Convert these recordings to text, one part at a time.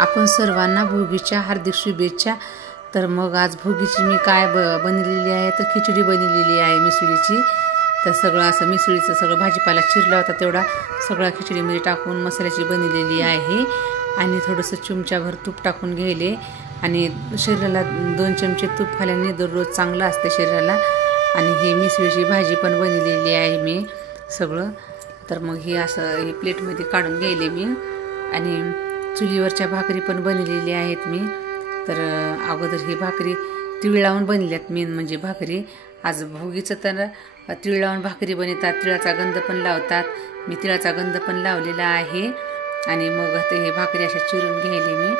आपण सर्वांना भोगीच्या हार्दिक शुभेच्छा। तर मग आज भोगीची मी काय बनवलेली आहे तर खिचडी बनवलेली आहे मिसळीची। तर सगळं असं मिसळीचं सगळं भाजीपाला चिरला होता तेवढा सगळा खिचडीमध्ये टाकून मसाल्याची बनवलेली आहे। आणि थोडंसं चमचाभर तूप टाकून घ्यायले आणि शरीराला 2 चमचे तूप खाल्याने दररोज चांगलं असते शरीराला। आणि ही मिसळीची भाजी पण बनवलेली आहे मी सगळं। तर मग हे असं हे प्लेटमध्ये काढून घ्यायले मी। आणि चुलीवरच्या भाकरी पण बनवलेली आहेत मी। तर अगोदर ही भाकरी तीळ लावून बनवल्यात मेन म्हणजे भाकरी। आज भोगीचं तर तीळ लावून भाकरी बनवतात, तिळाचा गंध पण लावतात। मी तिळाचा गंध पण लावलेला आहे। आणि मग आता हे भाकरी अशा चिरून घ्यायली मी।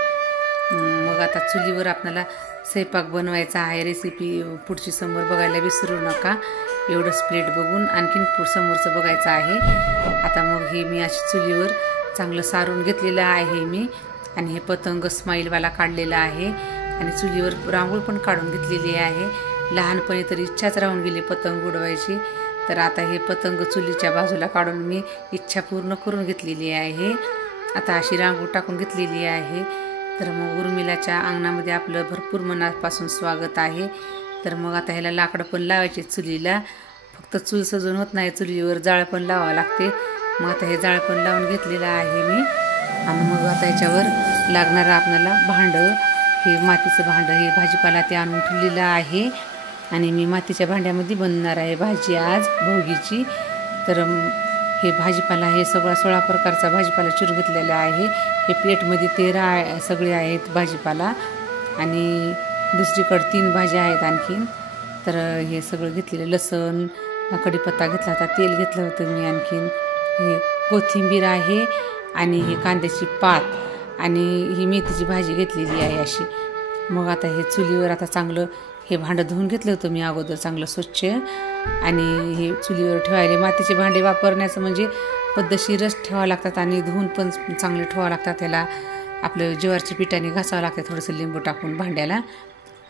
मग आता चुलीवर आपल्याला स्वयंपाक बनवायचा आहे। रेसिपी पुढची समोर बघायला विसरू नका। एवढंच प्लेट बघून आणखीन समोरचं बघायचं आहे। आता मग हे मी अशी चुलीवर चांगलं सारून घेतलेलं आहे मी। आणि हे पतंग स्माईलवाला काढलेला आहे आणि चुलीवर रांगोळ पण काढून घेतलेली आहे। लहानपणी तर इच्छाच राहून गेली पतंग उडवायची। तर आता हे पतंग चुलीच्या बाजूला काढून मी इच्छा पूर्ण करून घेतलेली आहे। आता अशी रांगोळ टाकून घेतलेली आहे। तर मग उर्मिलाच्या अंगणामध्ये आपलं भरपूर मनापासून स्वागत आहे। तर मग आता ह्याला लाकडं पण लावायचे चुलीला, फक्त चूल सजून होत नाही, चुलीवर जाळ पण लावावं लागते। मग आता हे जाळ पण लावून घेतलेलं आहे मी। आणि मग आता याच्यावर लागणारं आपल्याला भांडं, हे मातीचं भांडं, हे भाजीपाला ते आणून ठेवलेलं आहे। आणि मी मातीच्या भांड्यामध्ये बनवणार आहे भाजी आज भोगीची। तर हे भाजीपाला हे सगळा 16 प्रकारचा भाजीपाला चिरून घेतलेला आहे। हे प्लेटमध्ये 13 सगळे आहेत भाजीपाला आणि दुसरीकडे 3 भाज्या आहेत आणखीन। तर हे सगळं घेतलेलं लसण, कढीपत्ता घेतला होता, तेल घेतलं होतं मी, आणखीन हे कोथिंबीर आहे आणि ही कांद्याची पात आणि ही मेथीची भाजी घेतलेली आहे अशी। मग आता हे चुलीवर आता चांगलं हे भांडं धुवून घेतलं होतं मी अगोदर चांगलं स्वच्छ। आणि हे चुलीवर ठेवायले मातीचे भांडे वापरण्याचं म्हणजे पद्धतशीरच ठेवावं लागतात आणि धुवून पण चांगले ठेवावं लागतात। त्याला आपलं ज्वारीच्या पिठाने घासावं लागतं थोडंसं लिंबू टाकून भांड्याला।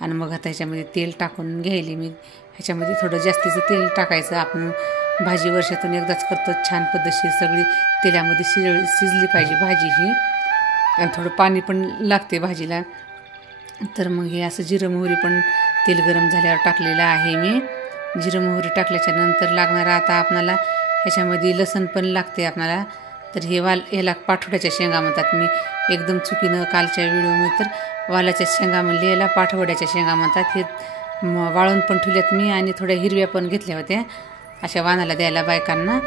आणि मग आता ह्याच्यामध्ये तेल टाकून घ्यायले मी। ह्याच्यामध्ये थोडं जास्तीचं तेल टाकायचं। आपण भाजी वर्षातून एकदाच करतो, छान पद्धतशीर सगळी तेलामध्ये शिजली पाहिजे भाजी ही। आणि थोडं पाणी पण लागते भाजीला। तर मग हे असं जिरं मोहरी पण तेल गरम झाल्यावर टाकलेलं आहे मी। जिरं मोहरी टाकल्याच्या नंतर लागणारं आता आपल्याला ह्याच्यामध्ये लसण पण लागते आपल्याला। तर हे ह्याला पाठवड्याच्या शेंगा म्हणतात। मी एकदम चुकीनं कालच्या व्हिडिओमध्ये तर वालाच्या शेंगा म्हणले, याला पाठवड्याच्या शेंगा म्हणतात। हे वाळून पण ठेवल्यात मी आणि थोड्या हिरव्या पण घेतल्या होत्या अशा वाणाला द्यायला बायकांना।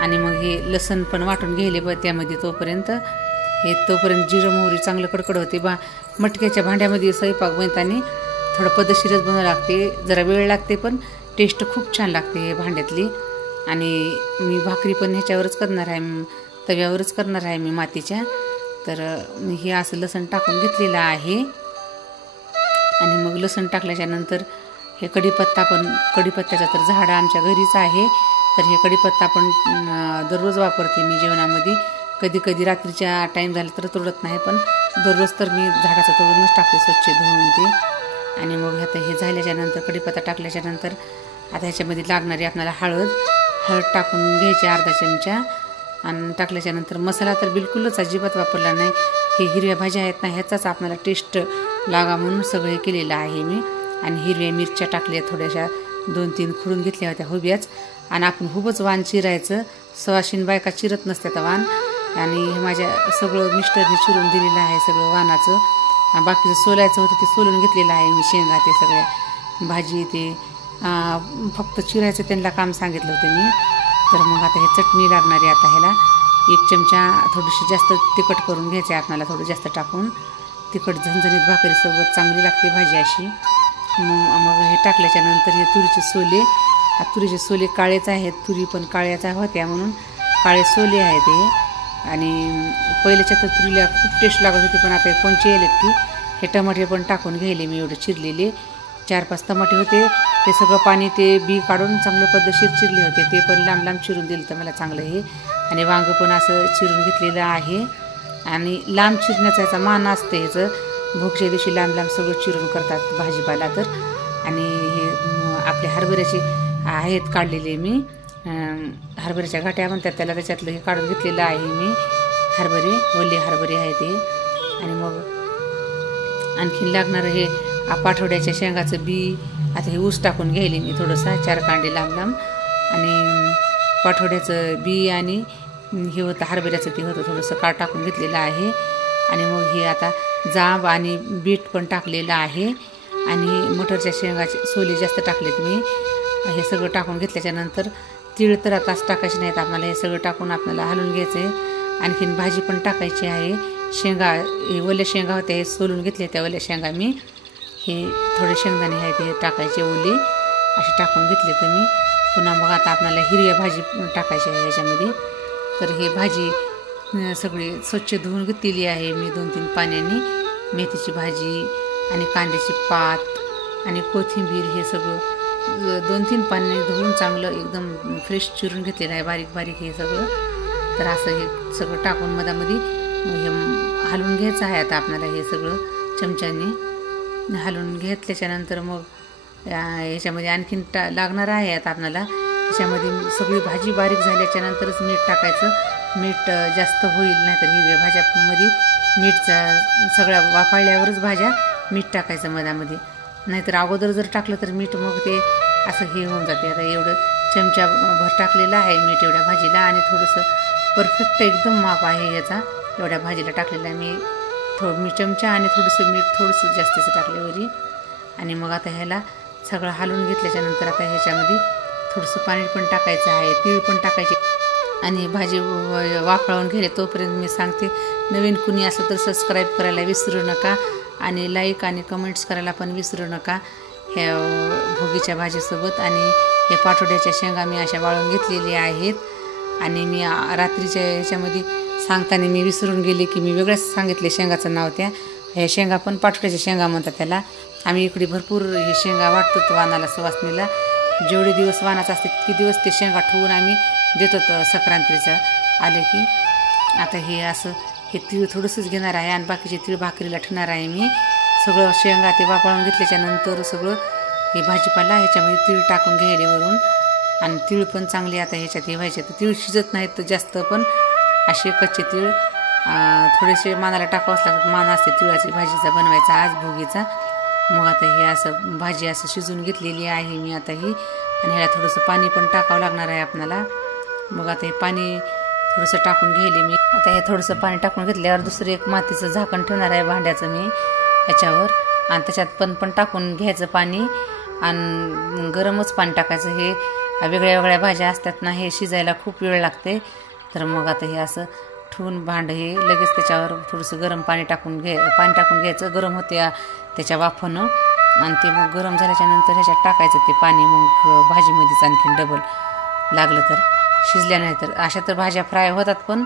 आणि मग हे लसण पण वाटून घ्यायले त्यामध्ये तोपर्यंत जिरं मोहरी चांगलं कडकड होते। मटक्याच्या भांड्यामध्ये स्वयंपाक बनताना थोडं पद्धतशीरच बनवावं लागते, जरा वेळ लागते पण टेस्ट खूप छान लागते हे भांड्यातली। आणि मी भाकरी पण ह्याच्यावरच करणार आहे, तव्यावरच करणार आहे मी मातीच्या। तर मी हे असं लसण टाकून घेतलेलं आहे। आणि मग लसण टाकल्याच्या नंतर हे कढीपत्त्याचं तर झाड आमच्या घरीच आहे। तर हे कढीपत्ता पण दररोज वापरते मी जेवणामध्ये। कधी कधी रात्रीच्या टाईम झाला तर तोडत नाही, पण दररोज तर मी झाडाचं तोडूनच टाकते स्वच्छ धुवून ते। आणि मग आता हे झाल्याच्या नंतर कढीपत्ता टाकल्याच्या नंतर आता ह्याच्यामध्ये लागणारी आपल्याला हळद टाकून घ्यायची अर्धा चमचा। आणि टाकल्याच्या नंतर मसाला तर बिलकुलच अजिबात वापरला नाही। हे हिरव्या भाज्या आहेत ना, ह्याचाच आपल्याला टेस्ट लागा म्हणून सगळे केलेलं आहे मी। आणि हिरव्या मिरच्या टाकल्या थोड्याशा 2-3 खुडून घेतल्या होत्या हुब्याच। आणि आपण हुबच वाण चिरायचं, सवाशीन बायका चिरत नसतात वाण। आणि हे माझ्या सगळं मिस्टरने चिरून दिलेलं आहे सगळं वाणाचं। बाकीचं सोलायचं होतं ते सोलून घेतलेलं आहे मी, शेंगा ते सगळ्या भाजी ते फक्त चिरायचं त्यांना काम सांगितलं होतं मी। तर मग आता हे चटणी लागणारी आता ह्याला 1 चमचा थोडीशी जास्त तिखट करून घ्यायचं आहे आपल्याला, थोडं जास्त टाकून। तिखट झणझणीत भाकरीसोबत चांगली लागते भाजी अशी। मग हे टाकल्याच्या नंतर हे तुरीचे सोले काळेच आहेत, तुरी पण काळ्याचा होत्या म्हणून काळे सोले आहेत हे। आणि पहिल्याच्या तर तुरीला खूप टेस्ट लागत होती, पण आता कोणचे येलेत की हे टमाटे पण टाकून घ्यायले मी एवढे चिरलेले 4-5 टमाटे होते। ते सगळं पाणी ते बी काढून चांगलं पद्धतशीर चिरले होते, ते पण लांब लांब चिरून दिलं तर मला चांगलं हे। आणि वांग पण असं चिरून घेतलेलं आहे। आणि लांब चिरण्याचा याचा मान असते ह्याचं, भोगच्या दिवशी लांब लांब सगळं चिरून करतात भाजीपाला तर। आणि हे आपले हरभऱ्याचे आहेत काढलेले मी, हरभऱ्याच्या गाठ्या म्हणतात त्याला, त्याच्यातलं हे काढून घेतलेलं आहे मी हरभरे, ओले हरभरे आहे ते। आणि मग आणखीन लागणारं हे पाठवड्याच्या शेंगाचं बी. आता हे ऊस टाकून घ्यायले मी थोडंसं 4 कांडे लांब लांब. आणि पाठवड्याचं बी आणि हे होतं हरभऱ्याचं ते होतं थोडंसं काळ टाकून घेतलेलं आहे. आणि मग हे आता जांब आणि बीट पण टाकलेलं आहे. आणि मटरच्या शेंगाचे सोले जास्त टाकलेत मी. हे सगळं टाकून घेतल्याच्या नंतर तीळ तर आताच टाकायचे नाहीत आपल्याला. हे सगळं टाकून आपल्याला हलवून घ्यायचं आहे. आणखीन भाजी पण टाकायची आहे. शेंगा हे ओल्या शेंगा होत्या, हे सोलून घेतले त्या ओल्या शेंगा मी. हे थोडे शेंगदाणे आहेत ते टाकायचे ओले असे टाकून घेतले तर मी. पुन्हा मग आता आपल्याला हिरव्या भाजी टाकायची आहे याच्यामध्ये. तर हे भाजी सगळी स्वच्छ धुवून घेतलेली आहे मी 2-3 पाण्याने. मेथीची भाजी आणि कांद्याची पात आणि कोथिंबीर हे सगळं 2-3 पाण्याने धुवून चांगलं एकदम फ्रेश चिरून घेतलेलं आहे बारीक बारीक हे सगळं. तर असं हे सगळं टाकून मधामध्ये हे हलवून घ्यायचं आहे आता आपल्याला. हे सगळं चमच्याने हलवून घेतल्याच्यानंतर मग याच्यामध्ये आणखीन लागणार आहे आता आपल्याला. याच्यामध्ये सगळी भाजी बारीक झाल्याच्यानंतरच मीठ टाकायचं. मीठ जास्त होईल नाहीतर हिरव्या भाज्यामध्ये मीठ सगळ्या वाफाळल्यावरच भाज्या मीठ टाकायचं मधामध्ये. नाहीतर अगोदर जर टाकलं तर मीठ मग ते असं हे होऊन जाते. आता एवढं चमचाभर टाकलेलं आहे मीठ एवढ्या भाजीला. आणि थोडंसं परफेक्ट एकदम माप आहे याचा एवढ्या भाजीला टाकलेलं आहे मी. मी चमचा आणि थोडंसं मीठ थोडंसं जास्तीचं टाकल्यावरी. आणि मग आता ह्याला सगळं हलवून घेतल्याच्यानंतर आता ह्याच्यामध्ये थोडंसं पाणी पण टाकायचं आहे, तीळ पण टाकायचे. आणि भाजी वाफळवून घ्यायला तोपर्यंत मी सांगते, नवीन कुणी असलं तर सबस्क्राईब करायला विसरू नका. आणि लाईक आणि कमेंट्स करायला पण विसरू नका ह्या भोगीच्या भाजीसोबत. आणि हे पाठोड्याच्या शेंगा मी अशा वाळून घेतलेल्या आहेत. आणि मी रात्रीच्या ह्याच्यामध्ये सांगताना मी विसरून गेले की मी वेगळंच सांगितले शेंगाचं नाव. ह्या शेंगा पण पाठोड्याच्या शेंगा म्हणतात त्याला. आम्ही इकडे भरपूर हे शेंगा वाटतो वाणाला सुवासनीला. जेवढे दिवस वाणाचा असते तितके दिवस ते शेंगा ठेवून आम्ही देतो संक्रांतीचं आले की. आता हे असं हे तीळ थोडंसंच घेणार आहे आणि बाकीचे तीळ भाकरीला ठेवणार आहे मी. सगळं शेंगा ते वापरून घेतल्याच्यानंतर सगळं हे भाजीपाला ह्याच्यामध्ये तीळ टाकून घ्यायले वरून. आणि तीळ पण चांगले आता ह्याच्यात हे व्हायचे. तर तीळ शिजत नाहीत तर जास्त, पण असे कच्चे तीळ थोडेसे मानाला टाकावंच लागतात. मान असते तिळाची भाजीचा बनवायचा आज भोगीचा. मग आता हे असं भाजी असं शिजून घेतलेली आहे मी आता ही. आणि ह्याला थोडंसं पाणी पण टाकावं लागणार आहे आपल्याला. मग आता हे पाणी थोडंसं टाकून घ्यायले मी. आता हे थोडंसं पाणी टाकून घेतल्यावर दुसरं एक मातीचं झाकण ठेवणार आहे भांड्याचं मी ह्याच्यावर. आणि त्याच्यात पण टाकून घ्यायचं पाणी. आणि गरमच पाणी टाकायचं. हे वेगळ्या वेगळ्या भाज्या असतात ना, हे शिजायला खूप वेळ लागते. तर मग आता हे असं ठेवून भांडं हे लगेच त्याच्यावर थोडंसं गरम पाणी टाकून घ्यायचं. गरम होते त्याच्या वाफनं. आणि ते मग गरम झाल्याच्यानंतर ह्याच्यात टाकायचं ते पाणी. मग भाजीमध्येच आणखीन डबल लागलं तर, शिजल्या नाही तर. अशा तर भाज्या फ्राय होतात, पण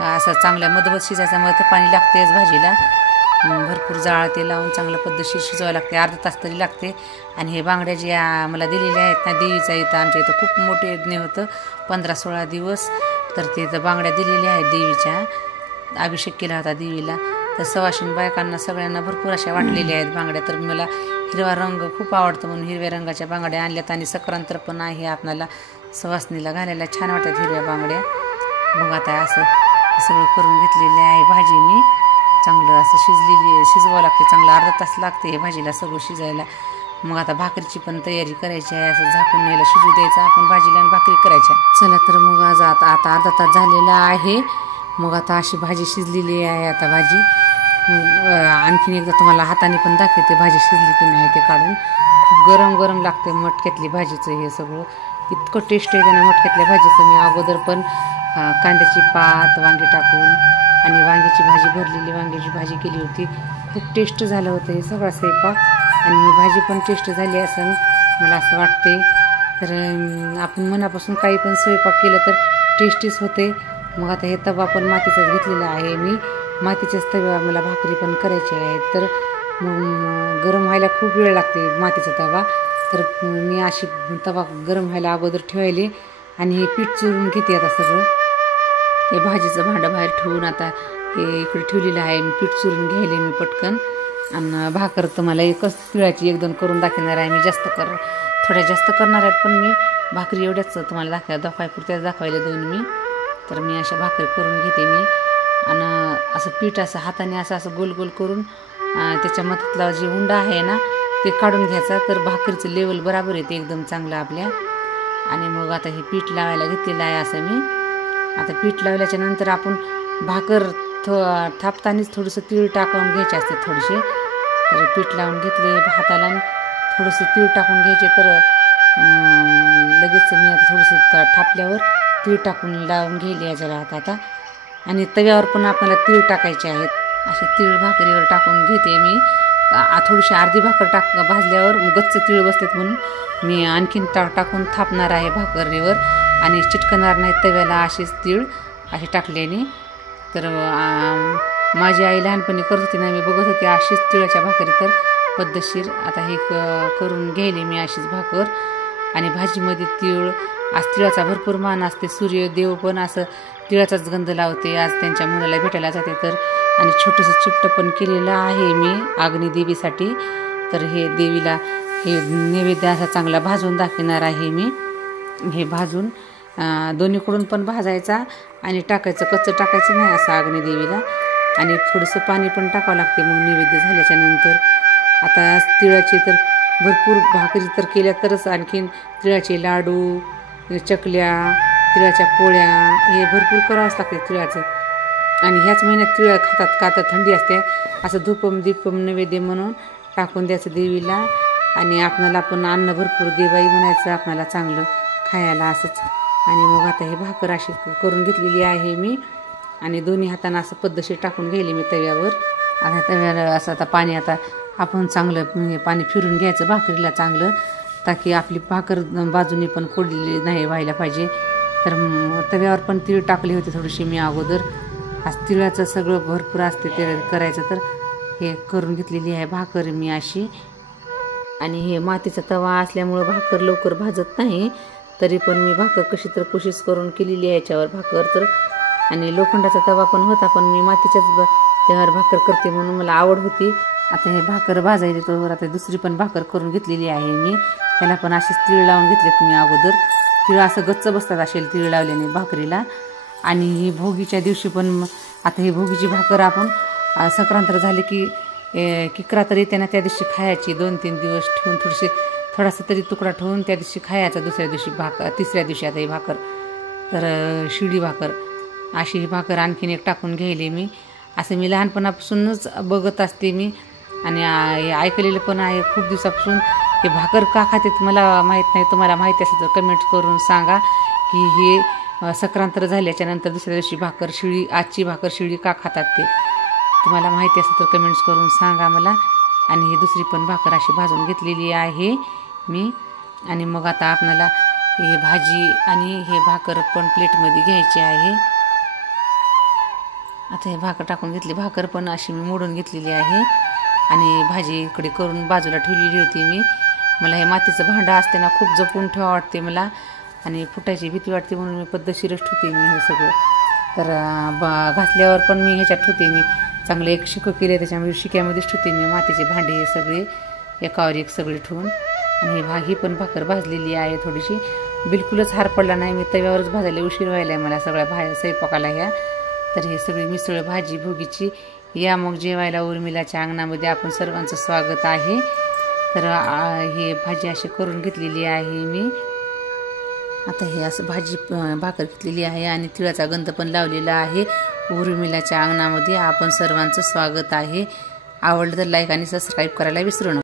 असं चांगल्या मधबत शिजायचं मग तर पाणी लागतेच भाजीला. भरपूर जाळ ते लावून चांगलं पद्धतशीर शिजवावं लागते. अर्धा तास तरी लागते. आणि हे बांगड्या जे मला दिलेल्या आहेत ना देवीचा इथं आमच्या इथं खूप मोठे यज्ञ होतं 15-16 दिवस. तर ते इथं बांगड्या दिलेल्या आहेत देवीच्या. अभिषेक केला होता देवीला. तर सवाशीण बायकांना सगळ्यांना भरपूर अशा वाटलेल्या आहेत बांगड्या. तर मला हिरवा रंग खूप आवडतो म्हणून हिरव्या रंगाच्या बांगड्या आणल्यात. आणि संक्रांत पण आहे आपल्याला सवासणीला घालायला छान वाटतात हिरव्या बांगड्या. मग आता असं सगळं करून घेतलेले आहे भाजी मी. चांगलं असं शिजवावं लागते. चांगलं अर्धा तास लागते हे भाजीला सगळं शिजायला. मग आता भाकरीची पण तयारी करायची आहे. असं झाकून न्यायला शिजू द्यायचं आपण भाजीला आणि भाकरी करायच्या. चला तर मग आज आता अर्धा तास झालेला आहे. मग आता अशी भाजी शिजलेली आहे. आता भाजी आणखीन एकदा तुम्हाला हाताने पण दाखवते भाजी शिजली की नाही ते काढून. खूप गरम गरम लागते मटक्यातली भाजीचं हे सगळं. इतकं टेस्ट आहे ना मटक्यातल्या भाजीचं. मी अगोदर पण कांद्याची पात वांगी टाकून आणि वांग्याची भाजी भरलेली वांग्याची भाजी केली होती. खूप टेस्ट झालं होतं हे सगळा स्वयंपाक. आणि ही भाजी पण टेस्ट झाली असं मला असं वाटते. तर आपण मनापासून काही पण स्वयंपाक केलं तर टेस्टीच होते. मग आता हे तवा पण मातीचाच घेतलेला आहे मी. मातीच्याच तव्यावर मला भाकरी पण करायची आहेत. तर मग गरम व्हायला खूप वेळ लागते मातीचा तवा. तर मी अशी तवा गरम व्हायला अगोदर ठेवायले. आणि हे पीठ चुरून घेते आता सगळं. हे भाजीचं भांडं बाहेर ठेवून आता हे इकडे ठेवलेलं आहे. मी पीठ चुरून घ्यायले मी पटकन. आणि भाकर तर मला एकच तिळाची 1-2 करून दाखवणार आहे मी. थोड्या जास्त करणार आहेत, पण मी भाकरी एवढ्याच तुम्हाला दाखवायपुरत्याच दाखवायला 2 मी. तर मी अशा भाकरी करून घेते मी. आणि असं पीठ असं हाताने असं गोल गोल करून त्याच्या मधातला जे उंडा आहे ना ते काढून घ्यायचा, तर भाकरीचं लेवल बराबर येते एकदम चांगलं आपल्या. आणि मग आता हे पीठ लावायला घेतलेलं आहे असं मी. आता पीठ लावल्याच्या नंतर आपण भाकर थापतानीच थोडंसं तीळ टाकून घ्यायचे असते थोडेसे. तर पीठ लावून घेतले हाताला, थोडंसं तीळ टाकून घ्यायचे. तर लगेच मी आता थोडंसं थापल्यावर तीळ टाकून लावून घेतली याच्याला आता. आणि तव्यावर पण आपल्याला तीळ टाकायचे आहेत. असे तीळ भाकरीवर टाकून घेते मी. थोडीशी अर्धी भाकर भाजल्यावर गच्च तीळ बसतात म्हणून मी आणखीन टाकून थापणार आहे भाकरीवर, आणि चिटकणार नाही तव्याला असेच तीळ असे टाकल्याने. तर माझी आई लहानपणी करत होती ना, मी बघत होते अशीच तिळाच्या भाकरी. तर पद्धतशीर आता हे करून घ्यायली मी अशीच भाकर. आणि भाजीमध्ये तीळ, आज तिळाचा भरपूर मान असते. सूर्यदेव पण असं तिळाचाच गंध लावते. आज त्यांच्या मुलाला भेटायला जाते तर. आणि छोटंसं चिपटं पण केलेलं आहे मी अग्नी देवीसाठी. तर हे देवीला हे नैवेद्य असा चांगला भाजून दाखवणार आहे मी. हे भाजून दोन्हीकडून पण भाजायचा आणि टाकायचं, कच्चं टाकायचं नाही असं अग्नी देवीला. आणि थोडंसं पाणी पण टाकावं लागते मग नैवेद्य झाल्याच्या नंतर. आता तिळाचे तर भरपूर भाकरी तर केल्या तरच आणखीन तिळाचे लाडू, चकल्या, तिळाच्या पोळ्या हे भरपूर करावंच लागते तिळाचं. आणि ह्याच महिन्यात तिळ खातात का तर थंडी असते. असं धूपम दीपम नैवेद्य म्हणून टाकून द्यायचं देवीला. आणि आपणाला पण अन्न भरपूर देवाई म्हणायचं आपणाला चांगलं खायला असंच. आणि मग आता हे भाकर अशी करून घेतलेली आहे मी. आणि दोन्ही हाताने असं पद्धतशीर टाकून घ्यायली मी तव्यावर. आता तव्याला असं आता पाणी आता आपण चांगलं पाणी फिरून घ्यायचं भाकरीला चांगलं, ताकी आपली भाकर बाजूने पण कोरडलेली नाही व्हायला पाहिजे. तर तव्यावर पण तीळ टाकले होते थोडीशी मी अगोदर. आज तिळाचं सगळं भरपूर असते ते करायचं. तर हे करून घेतलेली आहे भाकर मी अशी. आणि हे मातीचा तवा असल्यामुळं भाकर लवकर भाजत नाही. तरी पण मी भाकर कशी तर कोशिश करून केलेली आहे याच्यावर भाकर. तर आणि लोखंडाचा तवा पण होता, पण मी मातीच्याच त्यावर भाकर करते म्हणून मला आवड होती. आता हे भाकर भाजायची तोवर आता दुसरी पण भाकर करून घेतलेली आहे मी. ह्याला पण असेच तीळ लावून घेतलेत मी अगोदर. तीळ असं गच्च बसतात असेल तीळ लावल्याने भाकरीला. आणि ही भोगीच्या दिवशी पण आता ही भोगीची भाकर आपण संक्रांत झाली की किकरा तर येते ना, त्या दिवशी खायची. 2-3 दिवस ठेवून थोडासा तरी तुकडा ठेवून त्या दिवशी खायचा. दुसऱ्या दिवशी तिसऱ्या दिवशी आता ही भाकर तर शिडी भाकर अशी ही भाकर आणखीन एक टाकून घ्यायली मी. असं मी लहानपणापासूनच बघत असते मी. आणि ऐकलेलं पण आहे खूप दिवसापासून. हे भाकर का खातात मला माहीत नाही. तुम्हाला माहिती असेल तर कमेंट करून सांगा की हे संक्रांत झाल्याच्या नंतर दुसऱ्या दिवशी भाकर शिळी, आजची भाकर शिळी का खातात ते तुम्हाला माहिती असेल तर कमेंट्स करून सांगा मला. आणि ही दुसरी पण भाकर अशी भाजून घेतलेली आहे मी. आणि मग आता आपल्याला हे भाजी आणि हे भाकर पण प्लेटमध्ये घ्यायची आहे. आता हे भाकर टाकून घेतली. भाकर पण अशी मी मोडून घेतलेली आहे. आणि भाजी इकडे करून बाजूला ठेवलेली होती मी. मला हे मातीचं भांडं असते ना खूप जपून ठेवा वाटते मला. आणि फुटायची भीती वाटते म्हणून मी पद्धतशीरच ठेवते मी हे सगळं. तर घातल्यावर पण मी ह्याच्यात ठेवते मी चांगलं. एक शिकं केले त्याच्यामध्ये शिक्यामध्येच ठेवते मी मातीचे भांडे हे सगळे एकावर एक सगळे ठेवून. आणि ही पण भाकर भाजलेली आहे थोडीशी. बिलकुलच हार पडला नाही. मी तव्यावरच भाजायला उशीर व्हायला आहे मला सगळ्या स्वयंपाकाला ह्या. तर हे सगळी मिसळ भाजी भोगीची. या मग जेवायला उर्मिलाच्या अंगणामध्ये आपण सर्वांचं स्वागत आहे. तर हे भाजी अशी करून घेतलेली आहे मी. आता हे असं भाकर घेतलेली आहे आणि तिळाचा गंध पण लावलेला आहे. उर्मिलाच्या अंगणामध्ये आपण सर्वांचं स्वागत आहे. आवडलं तर लाईक आणि सबस्क्राईब करायला विसरू नका.